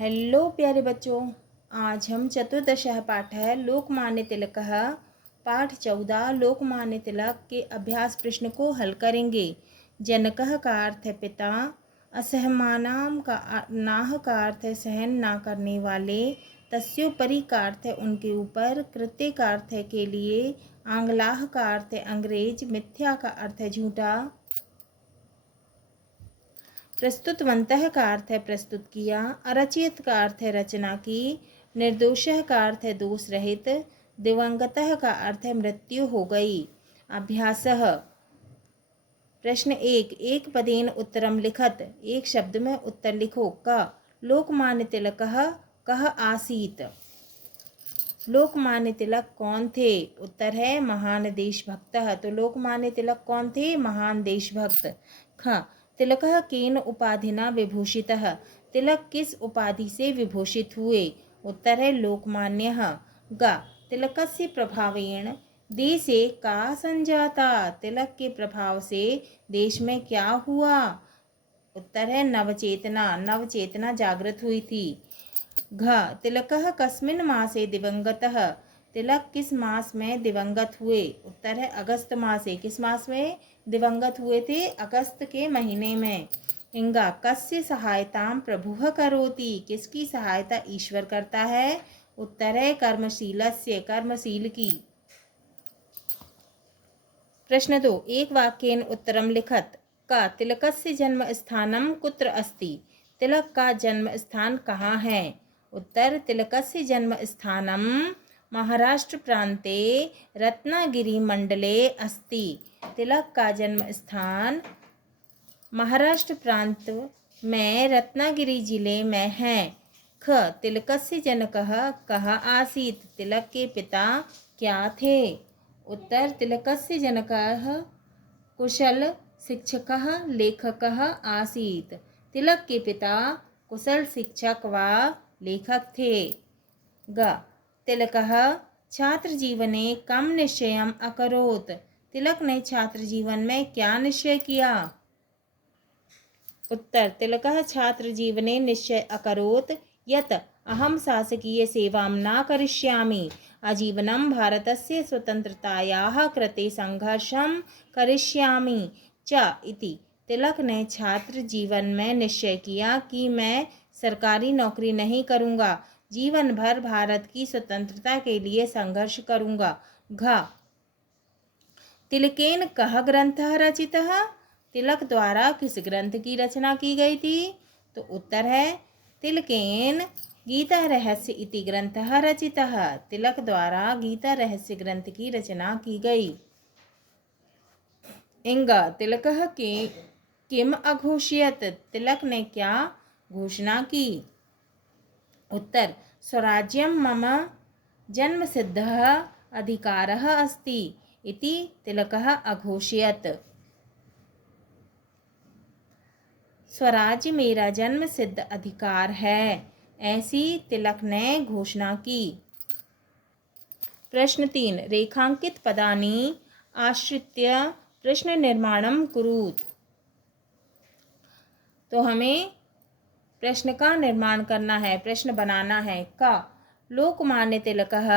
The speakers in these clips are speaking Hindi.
हेलो प्यारे बच्चों, आज हम चतुर्दशः पाठ है लोकमान्य तिलकः पाठ 14 लोकमान्य तिलक के अभ्यास प्रश्न को हल करेंगे। जनकः का अर्थ है पिता, असहमानाम का नाह का अर्थ है सहन ना करने वाले, तस्योपरि का अर्थ है उनके ऊपर, कृत्य का अर्थ है के लिए, आंग्लाह का अर्थ है अंग्रेज, मिथ्या का अर्थ है झूठा, प्रस्तुतवन्तः का अर्थ है प्रस्तुत किया, अरचित का अर्थ है रचना की, निर्दोषः का अर्थ है दोष रहित, दिवंगतः का अर्थ है मृत्यु हो गई। अभ्यासः प्रश्न एक पदेन उत्तरम लिखत, एक शब्द में उत्तर लिखो। क लोकमान्य तिलकः कः आसीत। लोकमान्य तिलक कौन थे? उत्तर है महान देशभक्तः। तो लोकमान्य तिलक कौन थे? महान देशभक्त। ख तिलकः केन उपाधिना विभूषितः। तिलक किस उपाधि से विभूषित हुए? उत्तर है लोकमान्यः। ग तिलकस्य प्रभावेण देशे का संजाता। तिलक के प्रभाव से देश में क्या हुआ? उत्तर है नवचेतना। नवचेतना जागृत हुई थी। घ तिलकः कस्मिन् मासे दिवंगतः। तिलक किस मास में दिवंगत हुए? उत्तर है अगस्त मासे। किस मास में दिवंगत हुए थे? अगस्त के महीने में। इंगा कस्य सहायतां प्रभुः करोति। किसकी सहायता ईश्वर करता है? उत्तर है कर्मशीलस्य, कर्मशील की। प्रश्न 2 एक वाक्येन उत्तरम लिखत। का तिलकस्य जन्म स्थानम कुत्र अस्ति। तिलक का जन्म स्थान कहाँ है? उत्तर तिलकस्य जन्म स्थानम महाराष्ट्र प्रांते रत्नागिरी मंडले अस्ति। तिलक का जन्म स्थान महाराष्ट्र प्रांत में रत्नागिरी जिले में है। ख तिलकस्य जनकः कः आसीत। तिलक के पिता क्या थे? उत्तर तिलकस्य जनकः कुशल शिक्षकः लेखकः आसीत। तिलक के पिता कुशल शिक्षक व लेखक थे। ग तिलकः छात्र जीवने कम निश्चयम् अकरोत्। तिलक ने छात्र जीवन में क्या निश्चय किया? उत्तर तिलकः छात्र जीवने निश्चय अकरोत् यत् अहं शासकीय सेवां न करिष्यामि, आजीवनं भारतस्य स्वतंत्रतायाः कृते संघर्षं करिष्यामि च इति। तिलक ने छात्र जीवन में निश्चय किया कि मैं सरकारी नौकरी नहीं करूँगा, जीवन भर भारत की स्वतंत्रता के लिए संघर्ष करूँगा। घ तिलकेन कः ग्रंथः रचितः। तिलक द्वारा किस ग्रंथ की रचना की गई थी? तो उत्तर है तिलकेन गीता रहस्य इति ग्रंथः रचितः। तिलक द्वारा गीता रहस्य ग्रंथ की रचना की गई। इंग तिलकः के किम अघोषयत। तिलक ने क्या घोषणा की? उत्तर स्वराज्यं मम जन्मसिद्धः अधिकारः अस्ति इति तिलकः अघोषयत। स्वराज्य मेरा जन्म सिद्ध अधिकार है, ऐसी तिलक ने घोषणा की। प्रश्न 3 रेखांकित पदानि आश्रित्य प्रश्न निर्माणं कुरुत। तो हमें प्रश्न का निर्माण करना है, प्रश्न बनाना है। का लोकमान्य तिलकः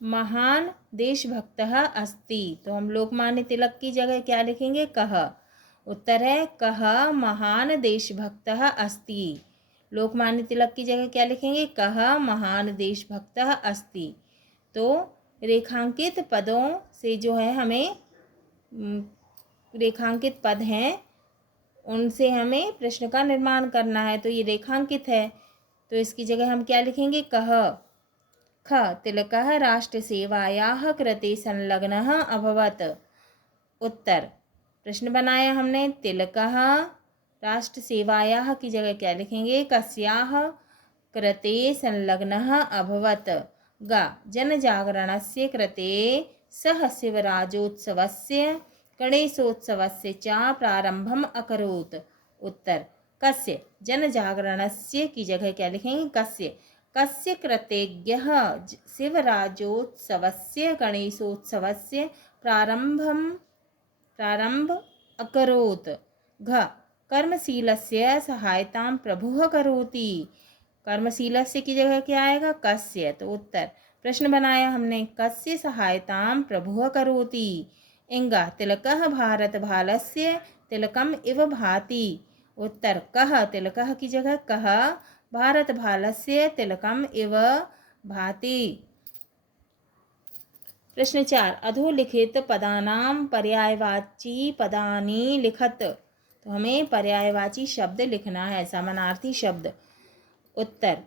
महान देशभक्तः अस्ति। तो हम लोकमान्य तिलक की जगह क्या लिखेंगे? कः। उत्तर है कः महान देशभक्तः अस्ति। लोकमान्य तिलक की जगह क्या लिखेंगे? कः महान देशभक्तः अस्ति। तो रेखांकित पदों से जो है हमें रेखांकित पद हैं उनसे हमें प्रश्न का निर्माण करना है। तो ये रेखांकित है, तो इसकी जगह हम क्या लिखेंगे? कः। ख तिलकः राष्ट्र सेवायाः कृते संलग्नः अभवत्। उत्तर प्रश्न बनाया हमने, तिलकः राष्ट्र सेवायाः की जगह क्या लिखेंगे? कस्याः कृते संलग्नः अभवत्। ग जनजागरणस्य कृते सः शिवराजोत्सवस्य गणेशोत्सवस्य च प्रारंभम् अकरोत्। उत्तर कस्य जनजागरणस्य की जगह क्या लिखेंगे? कस्य। कस्य कृतेज्ञः शिवराजोत्सवस्य गणेशोत्सवस्य प्रारंभ अकरोत्। घ कर्मशीलस्य सहायतां प्रभुः करोति। कर्मशीलस्य की जगह क्या आएगा? कस्य। तो उत्तर प्रश्न बनाया हमने, कस्य सहायतां प्रभुः करोति। इंगा तिलकः भारत भालस्य तिलकम इव भाति। उत्तर कः, तिलकः की जगह कः, भारत भालस्य तिलकम इव भाति। प्रश्न 4, अधोलिखित पदानां पर्यायवाची पदानि लिखत। तो हमें पर्यायवाची शब्द लिखना है, समानार्थी शब्द। उत्तर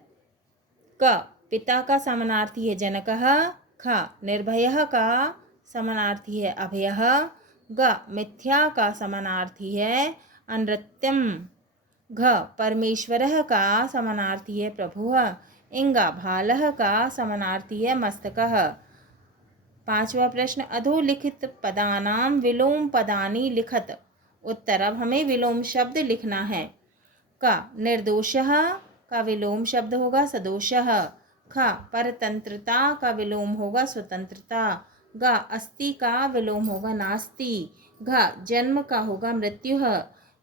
क, पिता का समानार्थी है जनकः। ख, निर्भयः का समानार्थी है अभयः। ग, मिथ्या का समानार्थी है अनृत्यम। घ, परमेश्वरः का समानार्थी है प्रभुः। इंगा, भालः का समानार्थी है मस्तकः। 5वां प्रश्न, अधोलिखित पदानां विलोम पदानि लिखत। उत्तर, अब हमें विलोम शब्द लिखना है। क, निर्दोषः का विलोम शब्द होगा सदोषः। ख, परतंत्रता का विलोम होगा स्वतंत्रता। ग, अस्ति का विलोम होगा नास्ति। घ, जन्म का होगा मृत्युः।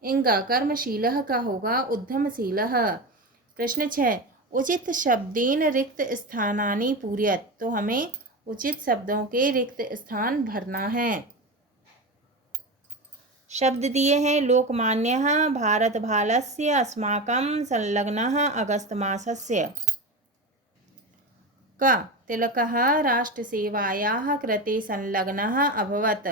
इंग, कर्मशीलः का होगा उद्यमशीलः। प्रश्न 6, उचित शब्देन रिक्त स्थानानि पूरयत। तो हमें उचित शब्दों के रिक्त स्थान भरना है। शब्द दिए हैं, लोकमान्यः भारत भालस्य अस्माकं संलग्नः अगस्त मासस्य। क, तिलकः राष्ट्रसेवायाः कृते संलग्नः अभवत्।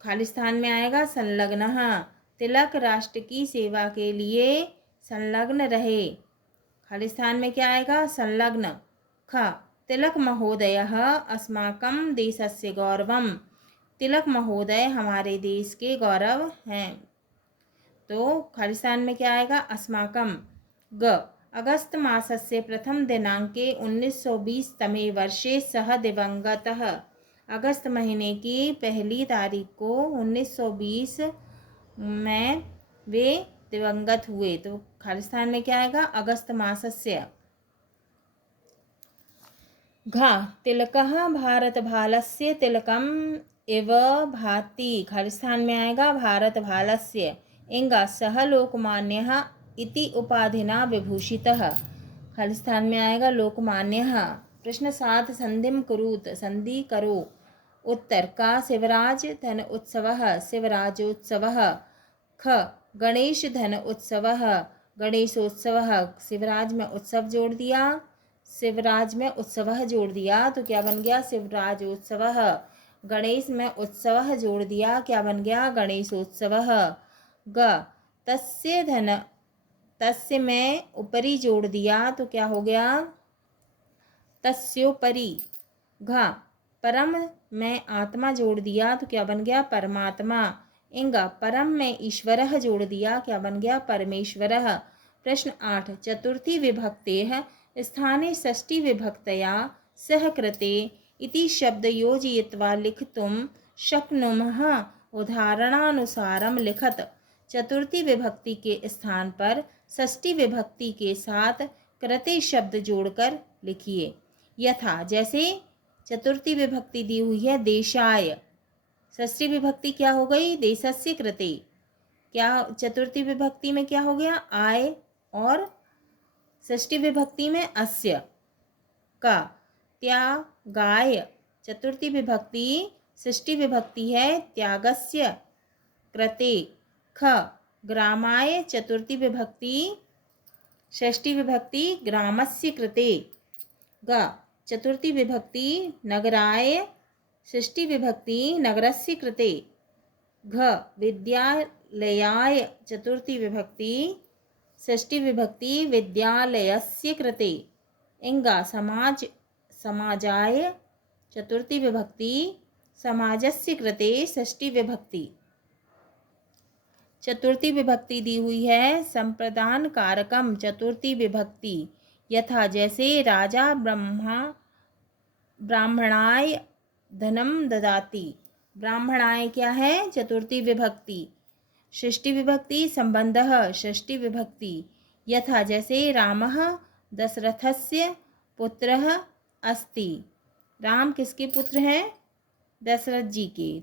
खाली स्थान में आएगा संलग्नः। तिलक राष्ट्र की सेवा के लिए संलग्न रहे। खाली स्थान में क्या आएगा? संलग्न। ख, तिलक महोदयः अस्माकं देशस्य गौरवम्। तिलक महोदय हमारे देश के गौरव हैं। तो खाली स्थान में क्या आएगा? अस्माकं। ग, अगस्त मासस्य प्रथम दिनांके 1920 तमे वर्षे सः दिवंगतः। अगस्त महीने की पहली तारीख को 1920 में वे दिवंगत हुए। तो खाली स्थान में क्या आएगा? अगस्त मासस्य। घ, तिलकः भारत भालस्य तिलकम इव भाति। खाली स्थान में आएगा भारत भालस्य। इंगा, सः लोकमान्यः इति उपाधिना विभूषितः। खाली स्थान में आएगा लोकमान्यः। प्रश्न 7, संधिम कुरुत। संधि करो। उत्तर का, शिवराज धन उत्सवः शिवराजोत्सवः। ख, गणेश धन उत्सवः गणेशोत्सवः। शिवराज में उत्सव जोड़ दिया, शिवराज में उत्सवः जोड़ दिया तो क्या बन गया? शिवराजोत्सवः। गणेश में उत्सवः जोड़ दिया, क्या बन गया? गणेशोत्सवः। ग, तस्य धन, तस्य में ऊपरी जोड़ दिया तो क्या हो गया? तस्योपरि। घ, परम में आत्मा जोड़ दिया तो क्या बन गया? परमात्मा। इंगा, परम में ईश्वरः जोड़ दिया, क्या बन गया? परमेश्वरः। प्रश्न 8, चतुर्थी विभक्तेः स्थाने षष्ठी विभक्तया सह कृते इति शब्द योजयित्वा लिखितुं शक्नुमः। उदाहरणानुसारं लिखत। चतुर्थी विभक्ति के स्थान पर षष्ठी विभक्ति के साथ कृते शब्द जोड़कर लिखिए। यथा, जैसे चतुर्थी विभक्ति दी हुई है देशाय, षष्ठी विभक्ति क्या हो गई? देशस्य कृते। क्या चतुर्थी विभक्ति में क्या हो गया? आय। और षष्ठी विभक्ति में अस्य। का, त्यागाय। चतुर्थी विभक्ति षष्ठी विभक्ति है त्यागस्य कृते। ख, ग्रामाय। चतुर्थी विभक्ति षष्ठी विभक्ति ग्रामस्य कृते। ग, चतुर्थी विभक्ति नगराय। षष्ठी विभक्ति नगरस्य कृते। घ, विद्यालयाय। चतुर्थी विभक्ति षष्ठी विभक्ति विद्यालयस्य कृते। इंगा, समाज समाजाय। चतुर्थी विभक्ति समाजस्य कृते षष्ठी विभक्ति। चतुर्थी विभक्ति दी हुई है संप्रदान कारकम। चतुर्थी विभक्ति यथा, जैसे राजा ब्राह्मणाय धनम ददाति। ब्राह्मणाय क्या है? चतुर्थी विभक्ति। षष्ठी विभक्ति संबंधः। षष्ठी विभक्ति यथा, जैसे रामः दशरथस्य पुत्रः अस्ति। राम किसके पुत्र हैं? दशरथ जी के।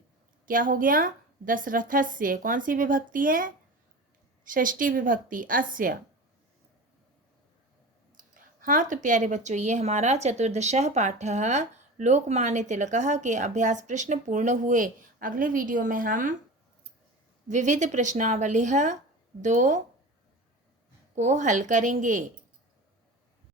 क्या हो गया? दशरथस्य। कौन सी विभक्ति है? षष्ठी विभक्ति। अस्य। हाँ तो प्यारे बच्चों, ये हमारा चतुर्दशः पाठः लोकमान्य तिलकः के अभ्यास प्रश्न पूर्ण हुए। अगले वीडियो में हम विविध प्रश्नावलिः 2 को हल करेंगे।